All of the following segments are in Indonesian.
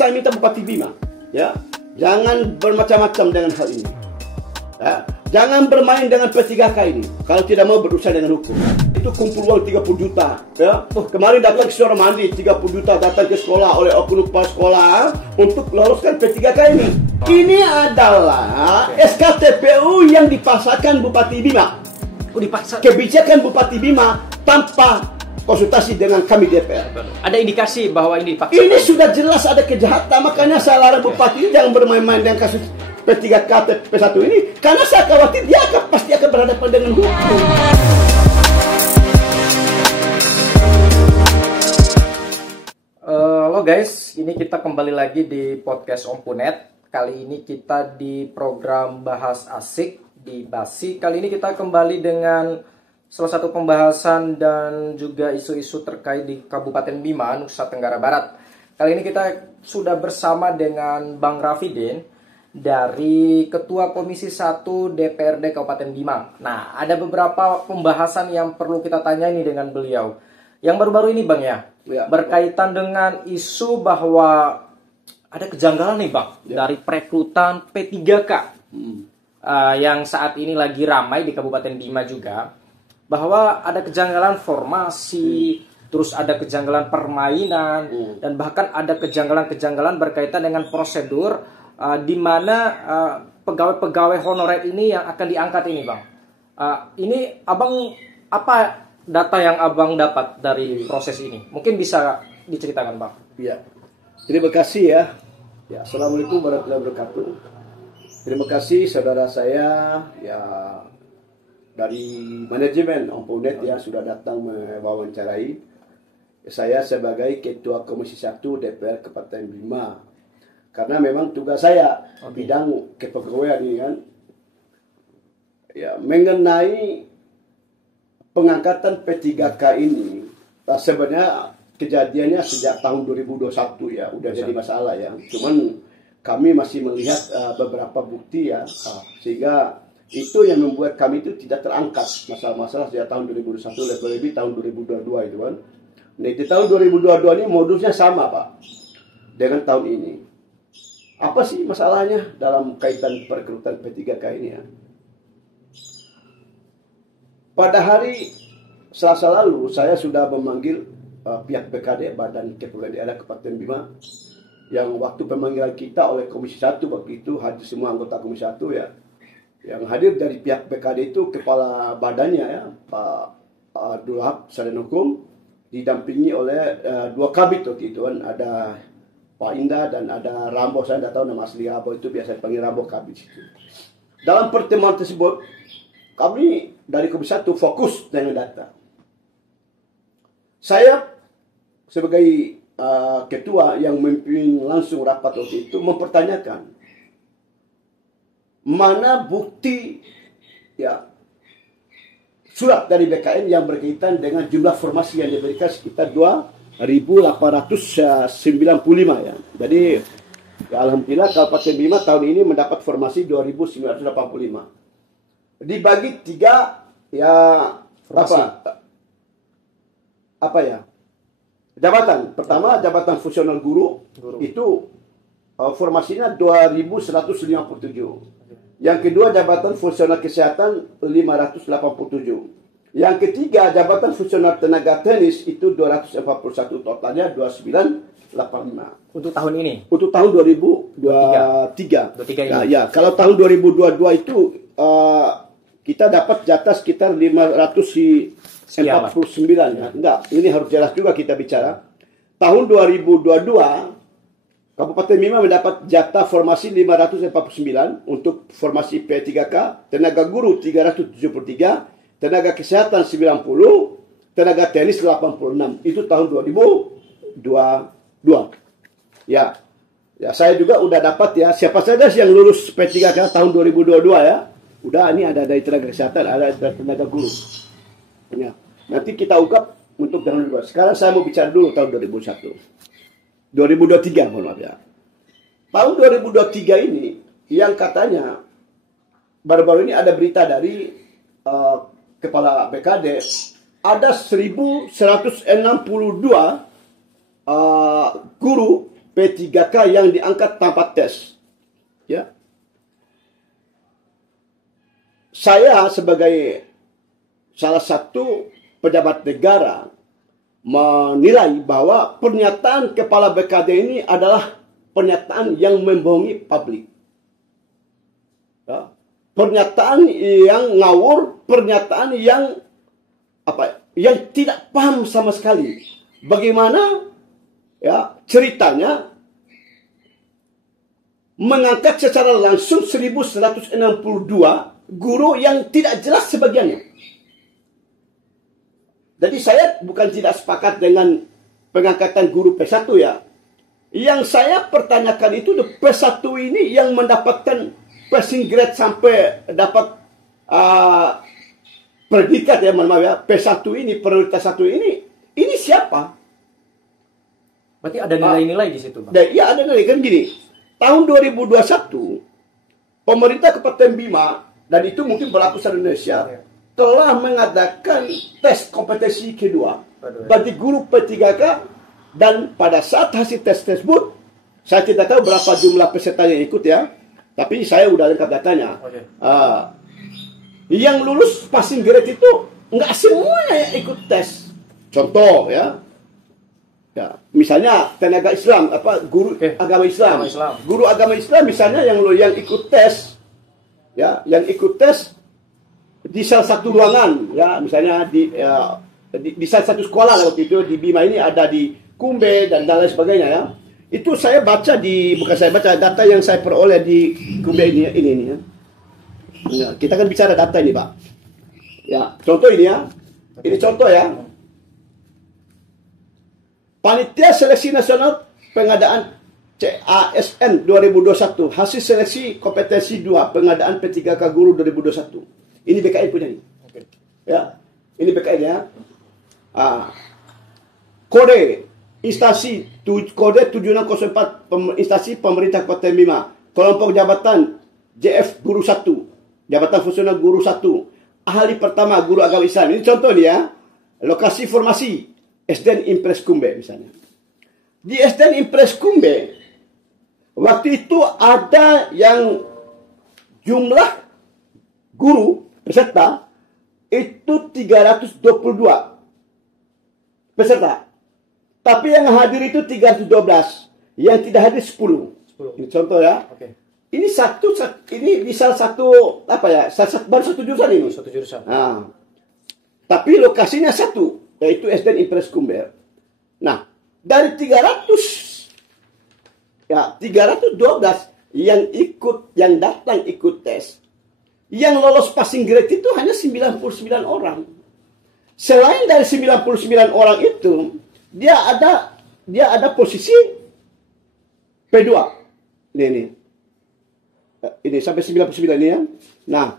Saya minta Bupati Bima, ya, jangan bermacam-macam dengan hal ini. Ya, jangan bermain dengan P3K ini. Kalau tidak mau berurusan dengan hukum. Itu kumpul uang 30 juta. Ya. Kemarin datang ke Suara Mandi 30 juta datang ke sekolah oleh oknum kepala sekolah untuk loloskan P3K ini. Ini adalah SKTPU yang dipasarkan Bupati Bima. Kebijakan Bupati Bima tanpa konsultasi dengan kami DPR. Ada indikasi bahwa ini dipaksa. Ini sudah jelas ada kejahatan, makanya saya larang Bupati jangan bermain-main dengan kasus P3K P1 ini, karena saya khawatir dia pasti akan berhadapan dengan hukum. Halo guys, ini kita kembali lagi di podcast Om Punet. Kali ini kita di program Bahas Asik di Basi. Kali ini kita kembali dengan salah satu pembahasan dan juga isu-isu terkait di Kabupaten Bima, Nusa Tenggara Barat. Kali ini kita sudah bersama dengan Bang Rafidin dari Ketua Komisi 1 DPRD Kabupaten Bima. Nah, ada beberapa pembahasan yang perlu kita tanya ini dengan beliau. Yang baru-baru ini Bang ya, berkaitan dengan isu bahwa ada kejanggalan nih Bang, dari perekrutan P3K yang saat ini lagi ramai di Kabupaten Bima juga, bahwa ada kejanggalan formasi, terus ada kejanggalan permainan, dan bahkan ada kejanggalan-kejanggalan berkaitan dengan prosedur di mana pegawai-pegawai honorer ini yang akan diangkat ini Bang. Ini Abang, apa data yang Abang dapat dari proses ini? Mungkin bisa diceritakan Bang. Ya, terima kasih ya. Assalamualaikum warahmatullahi wabarakatuh. Terima kasih saudara saya ya dari manajemen Om Punet yang sudah datang mewawancarai saya sebagai Ketua Komisi 1 DPR Kabupaten Bima. Karena memang tugas saya bidang kepegawaian ini kan ya mengenai pengangkatan P3K ini. Sebenarnya kejadiannya sejak tahun 2021 ya, udah jadi masalah ya. Cuman kami masih melihat beberapa bukti ya, sehingga itu yang membuat kami itu tidak terangkat masalah-masalah sejak tahun 2021, lebih tahun 2022 itu kan. Nah, di tahun 2022 ini modusnya sama Pak dengan tahun ini. Apa sih masalahnya dalam kaitan perekrutan P3K ini ya? Pada hari Selasa lalu saya sudah memanggil pihak BKD, Badan Kepegawaian Daerah Kabupaten Bima, yang waktu pemanggilan kita oleh Komisi 1 waktu itu hadir semua anggota Komisi 1 ya. Yang hadir dari pihak BKD itu kepala badannya ya, Pak Abdul Wahab Sarjana Hukum, didampingi oleh dua kabit waktu itu kan, ada Pak Indah dan ada Rambo. Saya tidak tahu nama asli Rambo, itu biasa dipanggil Rambo kabit itu. Dalam pertemuan tersebut kami dari Komisi 1 fokus dengan data. Saya sebagai ketua yang memimpin langsung rapat waktu itu mempertanyakan mana bukti ya surat dari BKN yang berkaitan dengan jumlah formasi yang diberikan sekitar 2.895 ya. Jadi ya, alhamdulillah Kabupaten Bima tahun ini mendapat formasi 2.985. Dibagi tiga ya apa ya jabatan. Pertama jabatan fungsional guru. Itu formasinya 2.157. Yang kedua jabatan fungsional kesehatan 587. Yang ketiga jabatan fungsional tenaga teknis itu 241, totalnya 2985. Untuk tahun ini? Untuk tahun 2023. Nah, ya, kalau tahun 2022 itu kita dapat jatah sekitar 549 ya. Enggak, ini harus jelas juga kita bicara. Tahun 2022 Kabupaten Bima mendapat jatah formasi 549 untuk formasi P3K, tenaga guru 373, tenaga kesehatan 90, tenaga teknis 86. Itu tahun 2022. Ya. Ya, saya juga udah dapat ya. Siapa saja yang lulus P3K tahun 2022 ya. Udah, ini ada dari tenaga kesehatan, ada dari tenaga guru. Ya. Nanti kita ungkap untuk tahun 2022. Sekarang saya mau bicara dulu tahun 2023, mohon maaf ya. Tahun 2023 ini yang katanya baru-baru ini ada berita dari Kepala BKD, ada 1.162 guru P3K yang diangkat tanpa tes. Ya. Saya sebagai salah satu pejabat negara menilai bahwa pernyataan Kepala BKD ini adalah pernyataan yang membohongi publik. Ya. Pernyataan yang ngawur, pernyataan yang yang tidak paham sama sekali. Bagaimana ya ceritanya mengangkat secara langsung 1162 guru yang tidak jelas sebagiannya. Jadi saya bukan tidak sepakat dengan pengangkatan guru P1 ya. Yang saya pertanyakan itu P1 ini yang mendapatkan passing grade sampai dapat predikat ya, maaf ya, P1 ini, prioritas 1 ini siapa? Berarti ada nilai-nilai di situ, Bang? Iya, ada nilai. Kan gini, tahun 2021, pemerintah Kabupaten Bima, dan itu mungkin berlaku seluruh Indonesia, telah mengadakan tes kompetensi kedua bagi guru P3K, dan pada saat hasil tes tersebut, saya tidak tahu berapa jumlah peserta yang ikut ya, tapi saya udah lengkap datanya. Yang lulus passing grade itu nggak semuanya yang ikut tes. Contoh ya, misalnya tenaga Islam, guru agama Islam, guru agama Islam misalnya yang ikut tes, ya, yang ikut tes di salah satu ruangan, ya, misalnya di salah satu sekolah waktu itu di Bima ini ada di Kumbe dan lain sebagainya ya. Itu saya baca bukan saya baca, data yang saya peroleh di Kumbe ini ya. Ya, kita kan bicara data ini, Pak. Ya, contoh ini ya. Ini contoh ya. Panitia Seleksi Nasional Pengadaan CASN 2021, hasil seleksi kompetensi 2 pengadaan P3K guru 2021. Ini BKN punya ini. Ya. Ini BKN ya. Kode instansi kode 7604 instansi pemerintah Kabupaten Bima. Kelompok jabatan JF guru 1, jabatan fungsional guru 1, ahli pertama guru agama Islam. Ini contoh nih ya. Lokasi formasi SDN Impres Kumbe misalnya. Di SDN Impres Kumbe waktu itu ada yang jumlah guru peserta itu 322 peserta. Tapi yang hadir itu 312, yang tidak hadir 10. Ini contoh ya. Ini ini di salah satu baru satu jurusan ini. Satu jurusan. Nah, tapi lokasinya satu, yaitu SDN Impres Kumber. Nah, dari 312 yang datang ikut tes, yang lolos passing grade itu hanya 99 orang. Selain dari 99 orang itu, dia ada posisi P2. Ini sampai 99 ini ya. Nah,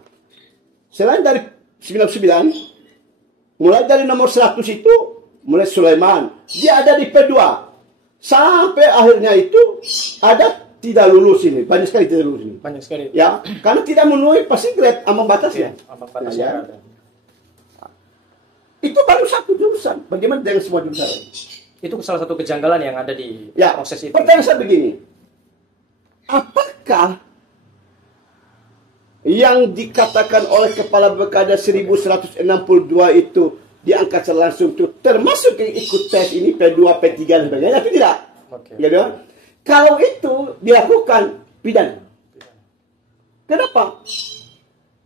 selain dari 99, mulai dari nomor 100 itu, mulai Sulaiman, dia ada di P2. Sampai akhirnya itu ada tidak lulus ini. Banyak sekali tidak lulus ini. Banyak sekali. Ya, karena tidak memenuhi passing grade ambang batasnya. Ambang batasnya ada. Itu baru satu jurusan. Bagaimana dengan semua jurusan? Itu salah satu kejanggalan yang ada di proses itu. Pertanyaan saya begini. Apakah yang dikatakan oleh Kepala BKD 1162 itu diangkat langsung itu termasuk yang ikut tes ini P2, P3 dan sebagainya, atau tidak? Ya, kalau itu dilakukan pidana. Kenapa?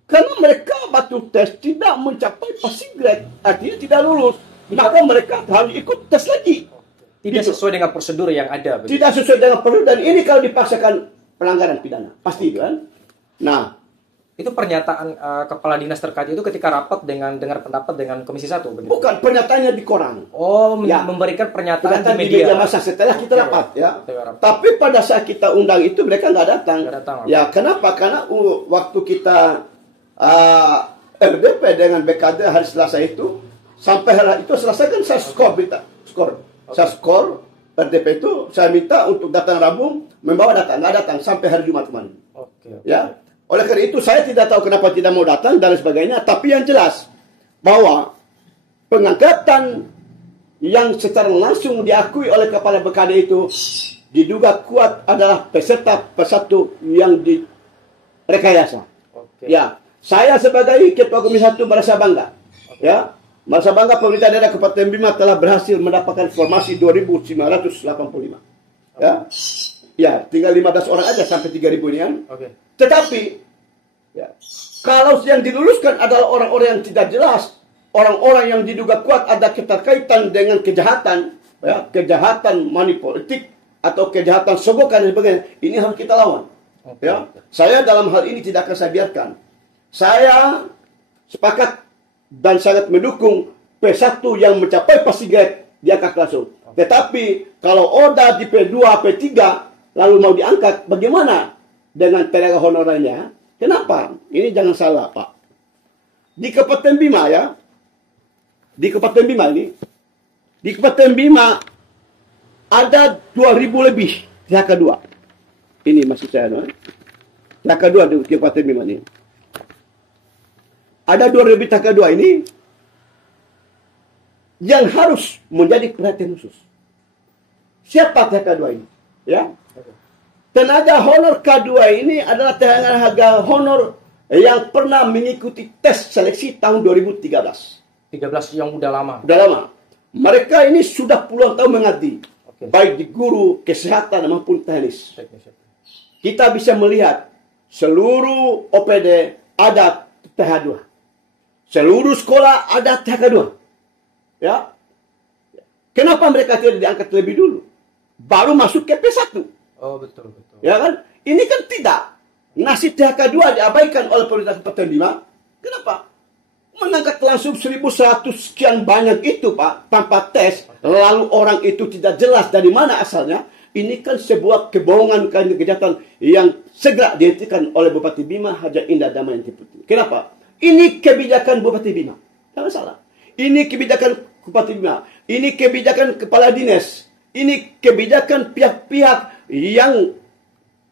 Karena mereka batu tes tidak mencapai passing grade, artinya tidak lulus. Maka mereka harus ikut tes lagi. Tidak sesuai dengan prosedur yang ada. Begitu. Tidak sesuai dengan prosedur, dan ini kalau dipaksakan pelanggaran pidana, pasti itu kan. Nah, itu pernyataan kepala dinas terkait itu ketika rapat dengan dengar pendapat dengan Komisi 1 begitu. Bukan, pernyataannya di koran. Oh, ya. Memberikan pernyataan di media massa setelah kita rapat ya. Tapi pada saat kita undang itu mereka nggak datang. Ya, kenapa? Karena waktu kita RDP dengan BKD hari Selasa itu, sampai hari itu Selasa kan saya saya skor RDP itu, saya minta untuk datang Rabu, membawa data, nggak datang sampai hari Jumat kemarin. Ya. Oleh karena itu saya tidak tahu kenapa tidak mau datang dan sebagainya. Tapi yang jelas bahwa pengangkatan yang secara langsung diakui oleh Kepala BKD itu diduga kuat adalah peserta P1 yang direkayasa. Oke. Ya, saya sebagai Ketua Komisi 1 merasa bangga. Ya, merasa bangga pemerintah daerah Kabupaten Bima telah berhasil mendapatkan formasi 2.985. Ya. Ya, tinggal 15 orang aja sampai 3.000 ini kan. Oke. Tetapi ya, kalau yang diluluskan adalah orang-orang yang tidak jelas, orang-orang yang diduga kuat ada keterkaitan dengan kejahatan, ya, kejahatan money politik atau kejahatan sogokan dan sebagainya, ini harus kita lawan. Oke. Ya, saya dalam hal ini tidak akan saya biarkan. Saya sepakat dan sangat mendukung P1 yang mencapai passing grade diangkat langsung. Tetapi kalau Oda di P2, P3 lalu mau diangkat, bagaimana dengan tenaga honorernya? Kenapa? Ini jangan salah, Pak. Di Kabupaten Bima ya, di Kabupaten Bima ini, di Kabupaten Bima ada 2.000 lebih THK 2. Ini maksud saya, no? THK 2 di Kabupaten Bima ini. Ada 2.000 THK 2 ini yang harus menjadi perhatian khusus. Siapa THK 2 ini? Ya. Tenaga honor K2 ini adalah tenaga honor yang pernah mengikuti tes seleksi tahun 2013. 13 yang udah lama. Udah lama. Mereka ini sudah puluhan tahun mengabdi. Oke. Baik di guru, kesehatan, maupun teknis. Teknis. Kita bisa melihat seluruh OPD ada TH2. Seluruh sekolah ada TH2. Ya. Kenapa mereka tidak diangkat lebih dulu? Baru masuk ke P1. Oh, betul. Ya kan? Ini kan tidak. Nasib THK 2 diabaikan oleh pemerintah Kabupaten Bima. Kenapa? Mengangkat langsung 1.100 sekian banyak itu, Pak, tanpa tes. Lalu orang itu tidak jelas dari mana asalnya. Ini kan sebuah kebohongan, kejahatan yang segera dihentikan oleh Bupati Bima, Haja Indah Damayanti Putri. Kenapa? Ini kebijakan Bupati Bima. Jangan salah. Ini kebijakan Bupati Bima. Ini kebijakan Kepala Dinas. Ini kebijakan pihak-pihak yang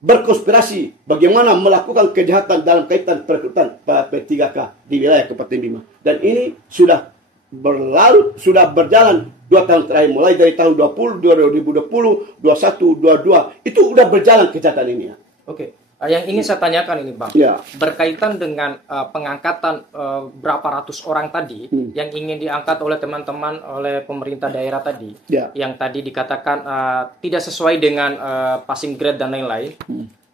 berkonspirasi bagaimana melakukan kejahatan dalam kaitan perekrutan P3K di wilayah Kabupaten Bima. Dan ini sudah berlalu, sudah berjalan 2 tahun terakhir, mulai dari tahun 2020, 21, 22, itu sudah berjalan kejahatan ini ya. Oke. Yang ingin saya tanyakan ini, Bang, Ya. berkaitan dengan pengangkatan berapa ratus orang tadi yang ingin diangkat oleh teman-teman oleh pemerintah daerah tadi, Ya. yang tadi dikatakan tidak sesuai dengan passing grade dan lain-lain.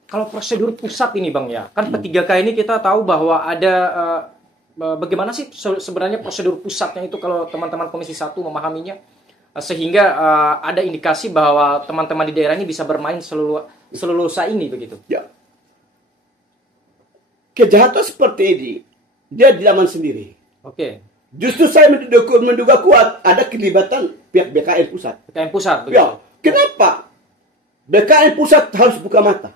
Kalau prosedur pusat ini, Bang, ya, kan P3K ini kita tahu bahwa ada bagaimana sih sebenarnya prosedur pusatnya itu kalau teman-teman Komisi 1 memahaminya, sehingga ada indikasi bahwa teman-teman di daerah ini bisa bermain seleluasa ini begitu. Ya. Kejahatan seperti ini, dia dilaman sendiri. Oke. Justru saya menduga kuat ada kelibatan pihak BKN pusat. BKN pusat begitu. Ya, kenapa? BKN pusat harus buka mata.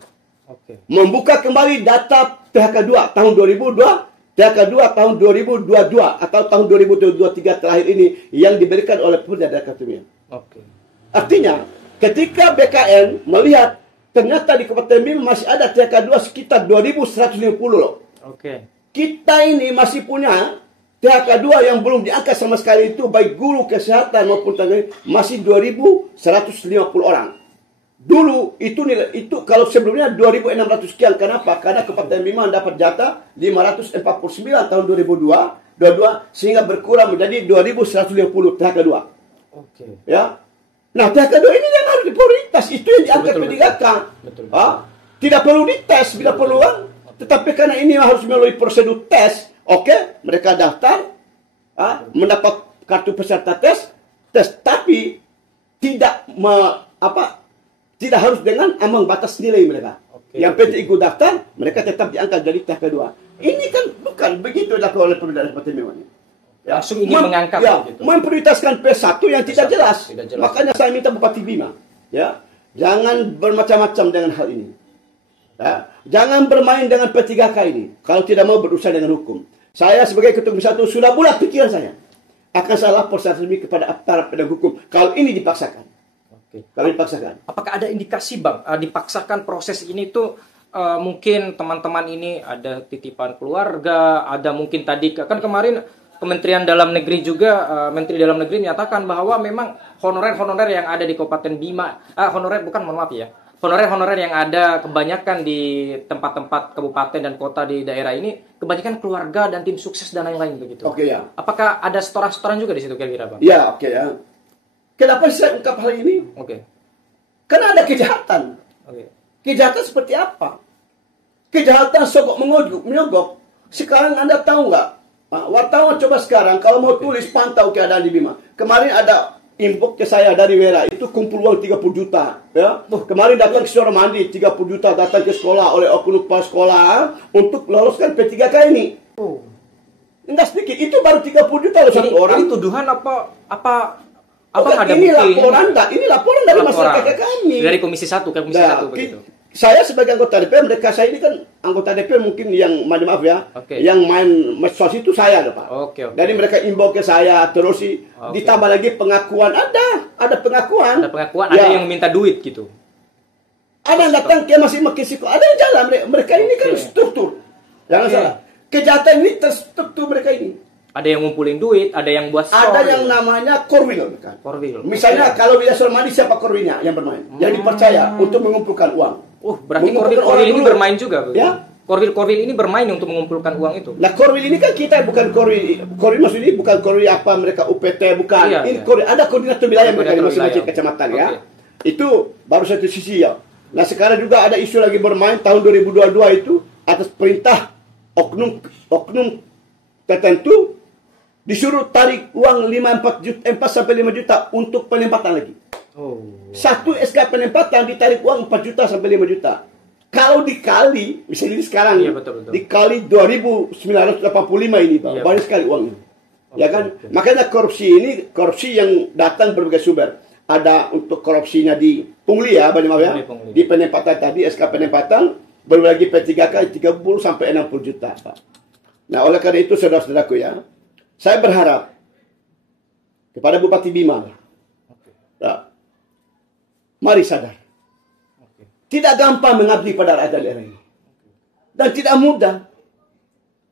Oke. Membuka kembali data PHK 2 tahun 2002, PHK 2 tahun 2022 atau tahun 2023 terakhir ini yang diberikan oleh Pemerintah Daerah Kabupaten. Oke. Artinya, ketika BKN melihat ternyata di Kabupaten Bima masih ada THK 2 sekitar 2.150 loh. Oke. Kita ini masih punya THK 2 yang belum diangkat sama sekali itu, baik guru, kesehatan maupun tenaga masih 2.150 orang. Dulu itu nilai itu kalau sebelumnya 2.600 sekian. Kenapa? Karena Kabupaten Bima dapat jatah 549 tahun 2022 sehingga berkurang menjadi 2.150 THK 2. Oke. Ya. Nah, THK 2 ini yang harus diprioritas, itu yang diangkat P3K. Betul. Tidak perlu dites, bila perlu kan. Tetapi karena ini harus melalui prosedur tes, oke, mereka daftar, mendapat kartu peserta tes, tapi tidak tidak harus dengan ambang batas nilai mereka. Oke. Yang penting ikut daftar, mereka tetap diangkat jadi THK 2. Ini kan bukan begitu dilakukan oleh pemerintah Kabupaten Bima. Ya, Langsung ingin mengangkat begitu. Memprioritaskan P1 yang tidak jelas. Tidak jelas. Makanya saya minta Bupati Bima, ya, jangan bermacam-macam dengan hal ini. Ya, jangan bermain dengan P3K ini kalau tidak mau berurusan dengan hukum. Saya sebagai Ketua Komisi 1 sudah bulat pikiran saya. Akan saya lapor secara resmi kepada aparat penegak hukum kalau ini dipaksakan. Oke. Kalau dipaksakan. Apakah ada indikasi, Bang, dipaksakan proses ini tuh mungkin teman-teman ini ada titipan keluarga, ada mungkin tadi kan kemarin Kementerian Dalam Negeri juga, Menteri Dalam Negeri menyatakan bahwa memang honorer-honorer yang ada di Kabupaten Bima, honorer bukan, mohon maaf ya, honorer-honorer yang ada kebanyakan di tempat-tempat kabupaten dan kota di daerah ini, kebanyakan keluarga dan tim sukses dan lain-lain begitu. Oke ya. Apakah ada setoran-setoran juga di situ kira-kira, Bang? Ya, oke ya. Kenapa saya ungkap hal ini? Oke. Karena ada kejahatan. Oke. Kejahatan seperti apa? Kejahatan sogok menyogok. Sekarang Anda tahu nggak? Wartawan coba sekarang kalau mau tulis pantau keadaan di Bima. Kemarin ada inbox ke saya dari Wera, itu kumpul uang 30 juta. Ya. Kemarin datang ke Suramandi 30 juta datang ke sekolah oleh oknum kepala sekolah untuk loloskan P3K ini. Oh. Enggak sedikit, itu baru 30 juta loh satu orang. Ini tuduhan apa Bukan, ada ini bukti? ini laporan dari masyarakat ke kami. Dari Komisi 1 ke Komisi 1 begitu. Saya sebagai anggota DPR, saya ini kan anggota DPR mungkin yang, maaf ya, yang main medsos itu saya loh Pak. Oke. Jadi mereka imbau ke saya, terus ditambah lagi pengakuan, ada pengakuan. Ada pengakuan, ya. ada yang minta duit gitu. Ada yang datang ke masih siko, ada yang jalan, mereka ini kan struktur. Jangan salah. Kejahatan ini terstruktur mereka ini. Ada yang ngumpulin duit, ada yang buat store. Ada yang namanya korwil. Kan? Korwil. Misalnya kalau di Suramandi siapa korwilnya yang bermain? Yang dipercaya untuk mengumpulkan uang. Berarti korwil ini bermain juga, begitu? Ya. Korwil ini bermain untuk mengumpulkan uang itu. Nah, korwil ini kan kita bukan korwil maksudnya bukan korwil apa mereka UPT bukan. Ini korwil, ada koordinator wilayah mereka di masing-masing kecamatan ya. Itu baru satu sisi ya. Nah, sekarang juga ada isu lagi bermain tahun 2022 itu atas perintah oknum tertentu disuruh tarik uang 4 sampai 5 juta untuk penempatan lagi. Satu SK penempatan ditarik uang 4 juta sampai 5 juta. Kalau dikali, misalnya sekarang betul. dikali 2.985 ini Pak, banyak sekali uangnya. Ya kan? Makanya korupsi yang datang berbagai sumber. Ada untuk korupsinya di pungli ya, Pungli. di penempatan tadi SK penempatan berbagi P3K 30 sampai 60 juta Pak. Nah, oleh karena itu saudara-saudaraku ya, saya berharap kepada Bupati Bima, mari sadar. Tidak gampang mengabdi pada rakyat daerah ini. Dan tidak mudah.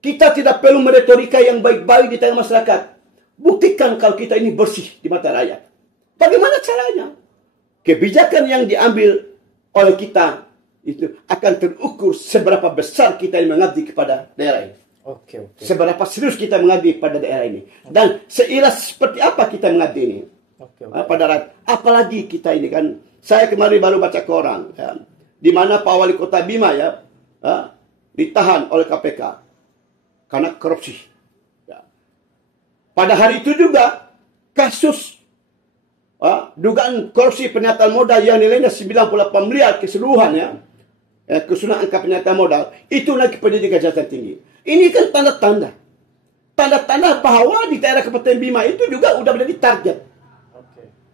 Kita tidak perlu meretorika yang baik-baik di tengah masyarakat. Buktikan kalau kita ini bersih di mata rakyat. Bagaimana caranya? Kebijakan yang diambil oleh kita itu akan terukur seberapa besar kita ini mengabdi kepada daerah ini. Seberapa serius kita mengabdi pada daerah ini. Dan seiras seperti apa kita mengabdi ini. Pada rakyat. Apalagi kita ini kan, saya kemarin baru baca ke orang, ya, di mana Pak Wali Kota Bima ya, ditahan oleh KPK karena korupsi. Ya. Pada hari itu juga kasus dugaan korupsi penyataan modal yang nilainya 98 miliar keseluruhan ya, keseluruhan angka penyataan modal itu lagi penyidik kejahatan tinggi. Ini kan tanda-tanda bahwa di daerah Kabupaten Bima itu juga udah menjadi target.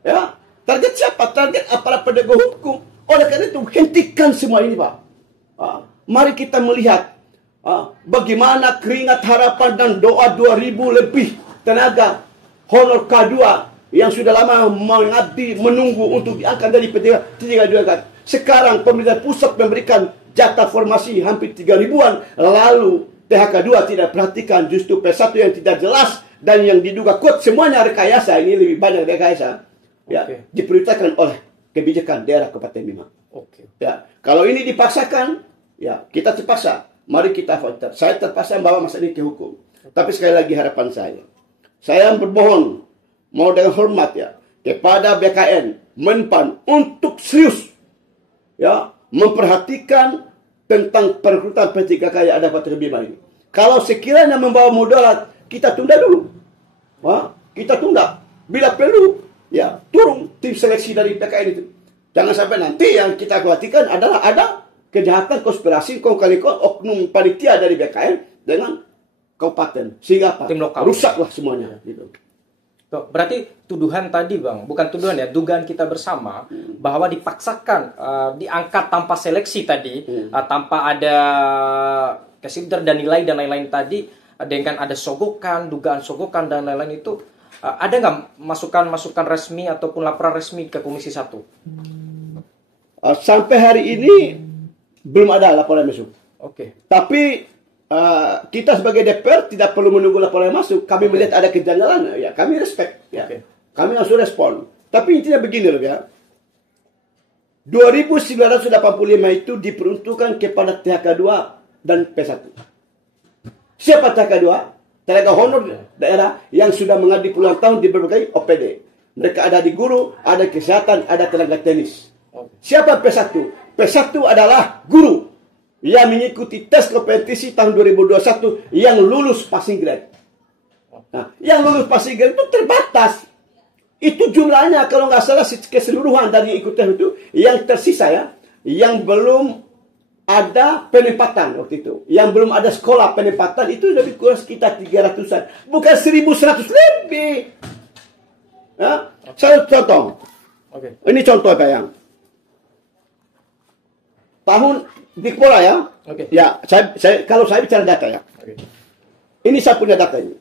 Ya, target siapa? Target aparat penegak hukum. Oleh karena itu, hentikan semua ini, Pak. Mari kita melihat bagaimana keringat harapan dan doa 2.000 lebih tenaga honor K2 yang sudah lama mengabdi, menunggu untuk diangkat dari P3K. Sekarang pemerintah pusat memberikan jatah formasi hampir 3.000-an. Lalu THK2 tidak perhatikan, justru P1 yang tidak jelas dan yang diduga kuat semuanya rekayasa. Ini lebih banyak rekayasa. Ya, diperintahkan oleh kebijakan daerah Kabupaten Bima. Ya, kalau ini dipaksakan, ya kita terpaksa. Mari kita voter. Saya terpaksa membawa masalah ini ke hukum. Tapi sekali lagi harapan saya bermohon, mau dengan hormat ya, kepada BKN, Menpan untuk serius, ya, memperhatikan tentang perekrutan P3K yang ada pada Bima ini. Kalau sekiranya membawa mudarat, kita tunda dulu. Kita tunda. Bila perlu, ya, turun tim seleksi dari PKN itu. Jangan sampai nanti yang kita khawatirkan adalah ada kejahatan konspirasi kong-kali-kong oknum panitia dari BKN dengan kabupaten. Sehingga apa? Rusaklah semuanya. Gitu. Berarti tuduhan tadi Bang, bukan tuduhan ya, dugaan kita bersama bahwa dipaksakan, diangkat tanpa seleksi tadi, tanpa ada kesidar dan nilai dan lain-lain tadi, dengan ada sogokan, dugaan sogokan dan lain-lain itu, ada nggak masukan resmi ataupun laporan resmi ke Komisi 1? Sampai hari ini belum ada laporan masuk. Tapi kita sebagai DPR tidak perlu menunggu laporan yang masuk. Kami melihat ada kejanggalan, ya kami respect, ya. Kami langsung respon. Tapi intinya begini loh ya. 2.985 itu diperuntukkan kepada THK 2 dan P1. Siapa THK 2? Tenaga honor daerah yang sudah mengabdi puluhan tahun di berbagai OPD. Mereka ada di guru, ada kesehatan, ada tenaga teknis. Siapa P1? P1 adalah guru yang mengikuti tes kompetisi tahun 2021 yang lulus passing grade. Nah, yang lulus passing grade itu terbatas. Itu jumlahnya kalau nggak salah keseluruhan dari ikut tes itu, yang tersisa ya, yang belum ada penempatan waktu itu, yang belum ada sekolah penempatan itu lebih kurang sekitar 300-an, bukan 1.100 lebih. Ya, saya contoh. Ini contoh Pak yang tahun Dikpora ya. Ya, kalau saya bicara data ya. Ini saya punya data ini.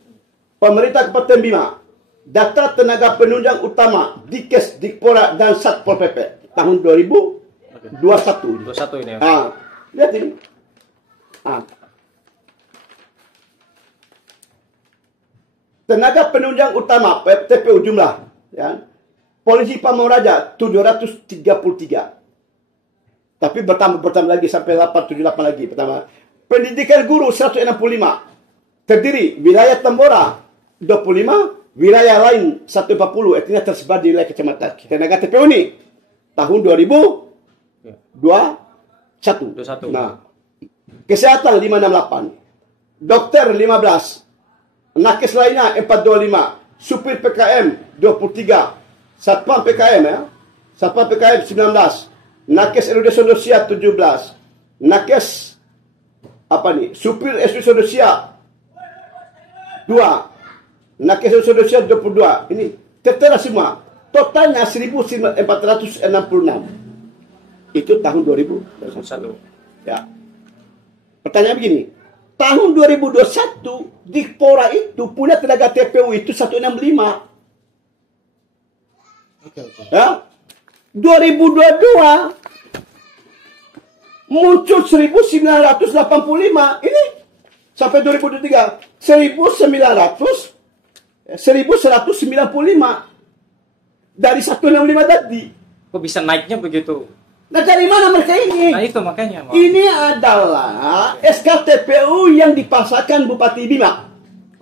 Pemerintah Kabupaten Bima, data tenaga penunjang utama Dikes, Dikpora dan Satpol PP tahun 2021. 21 ini ya. Lihat ini. Tenaga penunjang utama TPU jumlah ya. Polisi Pamong Raja 733. Tapi bertambah lagi sampai 878 lagi pertama. Pendidikan guru 165. Terdiri wilayah Tambora 25, wilayah lain 140. Artinya tersebar di wilayah kecamatan. Tenaga TPU ini tahun 2021. Nah, kesehatan 568. Dokter 15. Nakes lainnya 425. Supir PKM 23. Satpam PKM ya. Satpam PKM 19. Nakes edukasi sosial 17. Nakes supir edukasi sosial 2. Nakes edukasi sosial 22. Ini tertera semua. Totalnya 1.466. Itu tahun 2021. Ya. Pertanyaan begini. Tahun 2021 Dikpora itu punya tenaga TPU itu 165. Ya. 2022 muncul 1.985 ini sampai 2023 1195 dari 165 tadi. Kok bisa naiknya begitu? Nah dari mana mereka ini? Nah itu makanya. Ini adalah SKTPU yang dipaksakan Bupati Bima.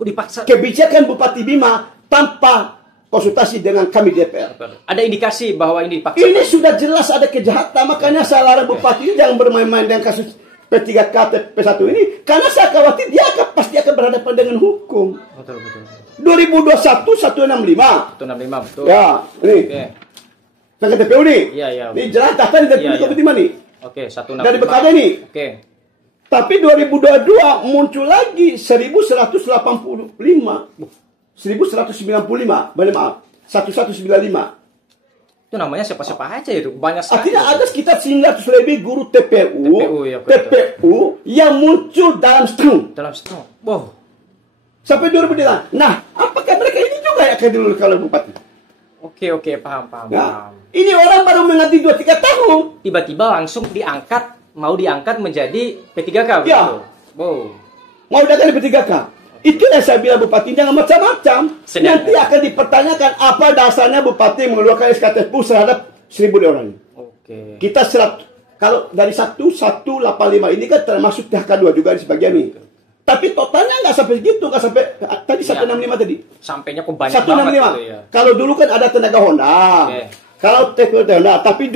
Dipaksa. Kebijakan Bupati Bima tanpa konsultasi dengan kami DPR. Ada indikasi bahwa ini dipaksa. Ini sudah jelas ada kejahatan, makanya saya larang Bupati jangan bermain-main dengan kasus P3K P1 ini, karena saya khawatir dia pasti akan berhadapan dengan hukum. Betul. 2021 165. 165 betul. Ya, ini. Tenaga TPU nih. Iya. Ini jelas data dari Komite Bima nih. Oke, 165. Dari BKD nih. Oke. Tapi 2022 muncul lagi 1.185. 1.195, maaf, 1.195. Itu namanya siapa-siapa aja itu, banyak sekali. Artinya ada sekitar 900 lebih guru TPU yang muncul dalam setahun. Wow. Sampai 2009. Nah, apakah mereka ini juga yang akan dilulus oleh Bupati? Oke, paham. Nah, ini orang baru mengganti 2-3 tahun. Tiba-tiba langsung mau diangkat menjadi P3K. Ya. Wow. Mau diangkat P3K. Itu yang saya bilang Bupati jangan macam-macam. Nanti akan dipertanyakan apa dasarnya Bupati mengeluarkan SKTPU terhadap 1.000 orang. Oke. Kita kalau dari 185 ini kan termasuk THK 2 juga di sebagian ini. Tapi totalnya nggak sampai segitu, nggak sampai tadi 165 tadi. Sampainya kok banyak 165. banget gitu ya. Kalau dulu kan ada tenaga Honda. Kalau tenaga Honda, tapi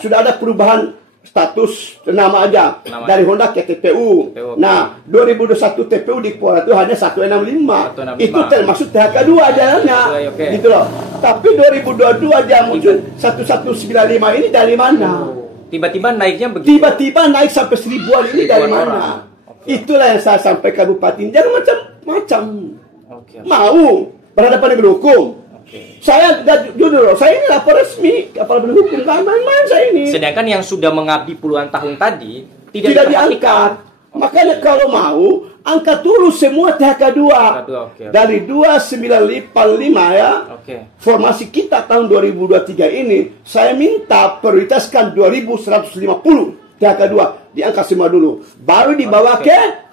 sudah ada perubahan status nama aja dari Honda ke TPU. Nah, 2021 TPU di Dikpora itu hanya 165. Itu termasuk THK 2 jalannya. Gitu loh. Tapi 2022 dia muncul 1195 ini dari mana? Tiba-tiba naiknya begitu. Tiba-tiba naik sampai 1.000-an ini dari mana? Itulah yang saya sampaikan Bupati. Jangan macam-macam. Mau berhadapan dengan hukum. Saya jujur, saya ini lapor resmi kapal berhukum, kan main-main saya ini. Sedangkan yang sudah mengabdi puluhan tahun tadi tidak diangkat. Makanya kalau mau angkat dulu semua THK 2 dari 2945 ya. Formasi kita tahun 2023 ini saya minta prioritaskan 2150 THK 2 diangkat semua dulu, baru dibawa ke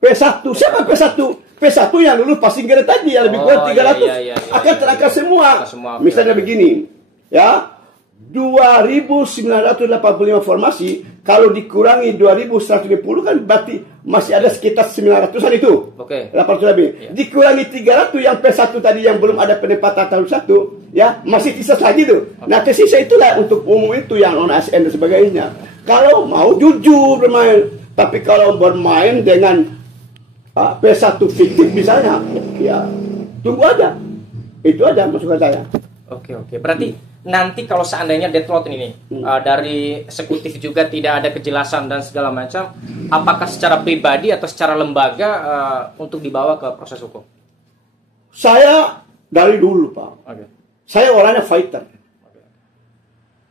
P1. Siapa P1? P1 yang lulus passing grade tadi yang lebih kurang 300 akan terangkat semua. Misalnya begini, ya. 2.985 formasi, kalau dikurangi 2.150 kan berarti masih ada sekitar 900-an itu. Oke. 800 lebih. Dikurangi 300 yang P1 tadi yang belum ada penempatan tahun 1, ya, masih sisa lagi tuh. Nah, tersisa itulah untuk umum itu yang non ASN dan sebagainya. Kalau mau jujur bermain, tapi kalau bermain dengan P1 fiktif misalnya, ya tunggu aja. Itu aja masukan saya. Oke. Berarti nanti kalau seandainya deadlock ini dari eksekutif juga tidak ada kejelasan dan segala macam, apakah secara pribadi atau secara lembaga untuk dibawa ke proses hukum? Saya dari dulu, Pak. Saya orangnya fighter.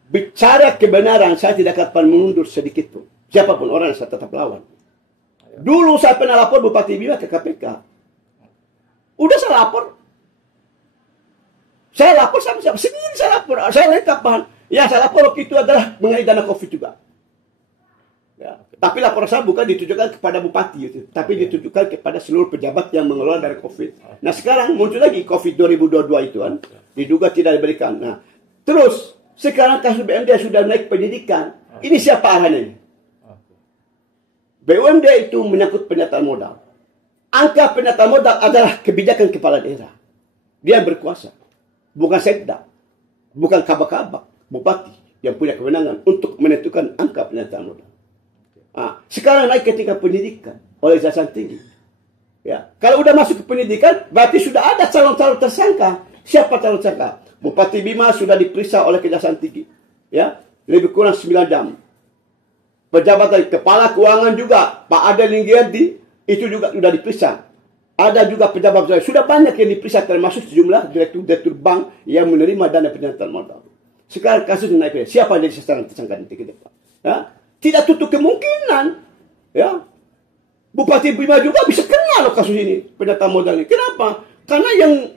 Bicara kebenaran, saya tidak akan mundur sedikit pun. Siapapun orang saya tetap lawan. Dulu saya pernah lapor Bupati Bima ke KPK. Udah saya lapor. Saya lapor sama siapa? Sendiri saya lapor. Saya lengkap bahan. Yang saya lapor waktu itu adalah mengenai dana COVID juga. Ya. Tapi laporan saya bukan ditujukan kepada bupati itu, tapi ditujukan kepada seluruh pejabat yang mengelola dari COVID. Nah, sekarang muncul lagi COVID 2022 itu kan, diduga tidak diberikan. Nah, terus sekarang kasus BUMD sudah naik penyidikan. Ini siapa arahnya ini? BUMD itu menyangkut penyataan modal. Angka penyataan modal adalah kebijakan kepala daerah. Dia berkuasa. Bukan sekda, bukan kabak-kabak, bupati yang punya kewenangan untuk menentukan angka penyataan modal. Sekarang naik ketika penyidikan oleh Kejaksaan Tinggi. Ya, kalau udah masuk ke penyidikan, berarti sudah ada calon-calon tersangka. Siapa calon tersangka? Bupati Bima sudah diperiksa oleh Kejaksaan Tinggi. Ya, lebih kurang 9 jam. Pejabat dari kepala keuangan juga, Pak Adel Linggiardi, itu juga sudah diperiksa. Ada juga pejabat sudah banyak yang diperiksa, termasuk sejumlah direktur bank yang menerima dana penyataan modal. Sekarang kasus naik. Siapa yang jadi sasaran tersangka nanti ke depan? Ya? Tidak tutup kemungkinan. Ya, Bupati Bima juga bisa kena loh kasus ini penyataan modal ini. Kenapa? Karena yang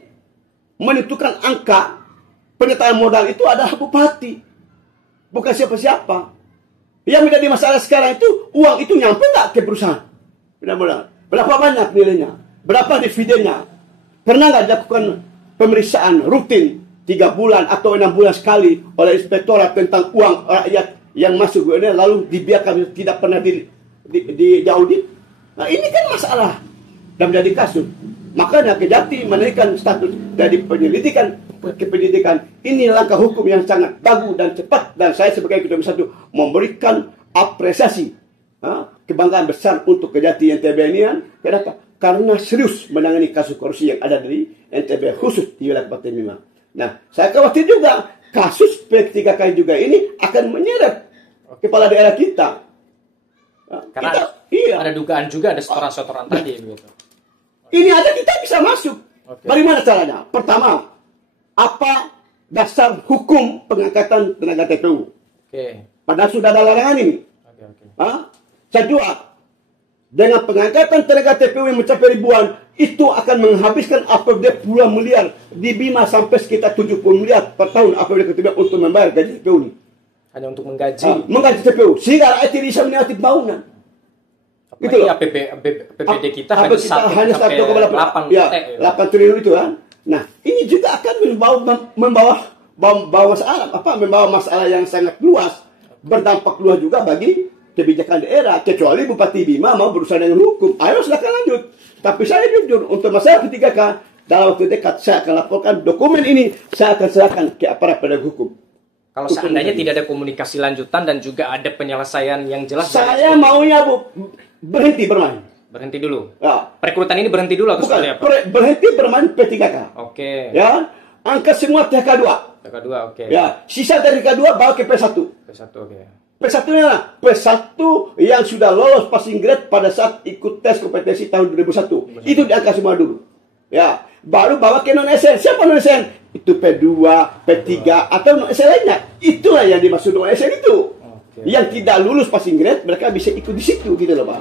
menentukan angka penyataan modal itu adalah bupati, bukan siapa-siapa. Yang menjadi masalah sekarang itu uang itu nyampe nggak ke perusahaan? Berapa banyak nilainya? Berapa dividennya? Pernah nggak dilakukan pemeriksaan rutin 3 bulan atau 6 bulan sekali oleh inspektorat tentang uang rakyat yang masuk ke ini, lalu dibiarkan tidak pernah diaudit? Nah, ini kan masalah dan menjadi kasus. Makanya Kejati menaikkan status dari penyelidikan ke penyidikan. Ini langkah hukum yang sangat bagus dan cepat, dan saya sebagai Ketua Komisi 1 memberikan apresiasi, kebanggaan besar untuk Kejati NTB ini. Kenapa? Karena serius menangani kasus korupsi yang ada di NTB, khusus di wilayah Kabupaten Bima. Nah, saya khawatir juga kasus P3K juga ini akan menyeret kepala daerah kita. Karena ada dugaan juga ada setoran-setoran tadi. Begitu. Ini aja kita bisa masuk. Bagaimana caranya? Pertama, apa dasar hukum pengangkatan tenaga TPU? Padahal sudah ada larangan ini. Kedua, dengan pengangkatan tenaga TPU yang mencapai ribuan, itu akan menghabiskan APBD puluhan miliar. Di Bima sampai sekitar 70 miliar per tahun APBD TPU untuk membayar gaji TPU ini. Hanya untuk menggaji. Menggaji TPU. Sehingga rakyat tidak bisa menikmati bangunan. Itu loh. APBD kita hanya 1,8 triliun itu kan. Nah, ini juga akan membawa masalah yang sangat luas, berdampak luas juga bagi kebijakan daerah, kecuali Bupati Bima mau berusaha dengan hukum. Ayo silakan lanjut. Tapi saya jujur, untuk masalah P3K, dalam waktu dekat saya akan laporkan dokumen ini, saya akan serahkan ke aparat penegak hukum. Kalau seandainya tidak ada komunikasi lanjutan dan juga ada penyelesaian yang jelas, saya maunya berhenti bermain. Berhenti dulu. Ya. Perekrutan ini berhenti dulu atau seperti apa? Berhenti bermain P3K. Oke. Ya, angkat semua TK2. TK2, oke. Ya, sisa dari TK2 bawa ke P1. P1, oke. P1 yang sudah lolos passing grade pada saat ikut tes kompetensi tahun 2001. Itu diangkat semua dulu. Ya, baru bawa ke non-SN. Siapa non-SN? Itu P2, P3 atau non-SN lainnya. Itulah yang dimaksud non-SN itu. Yang tidak lulus passing grade, mereka bisa ikut di situ gitu loh, Pak.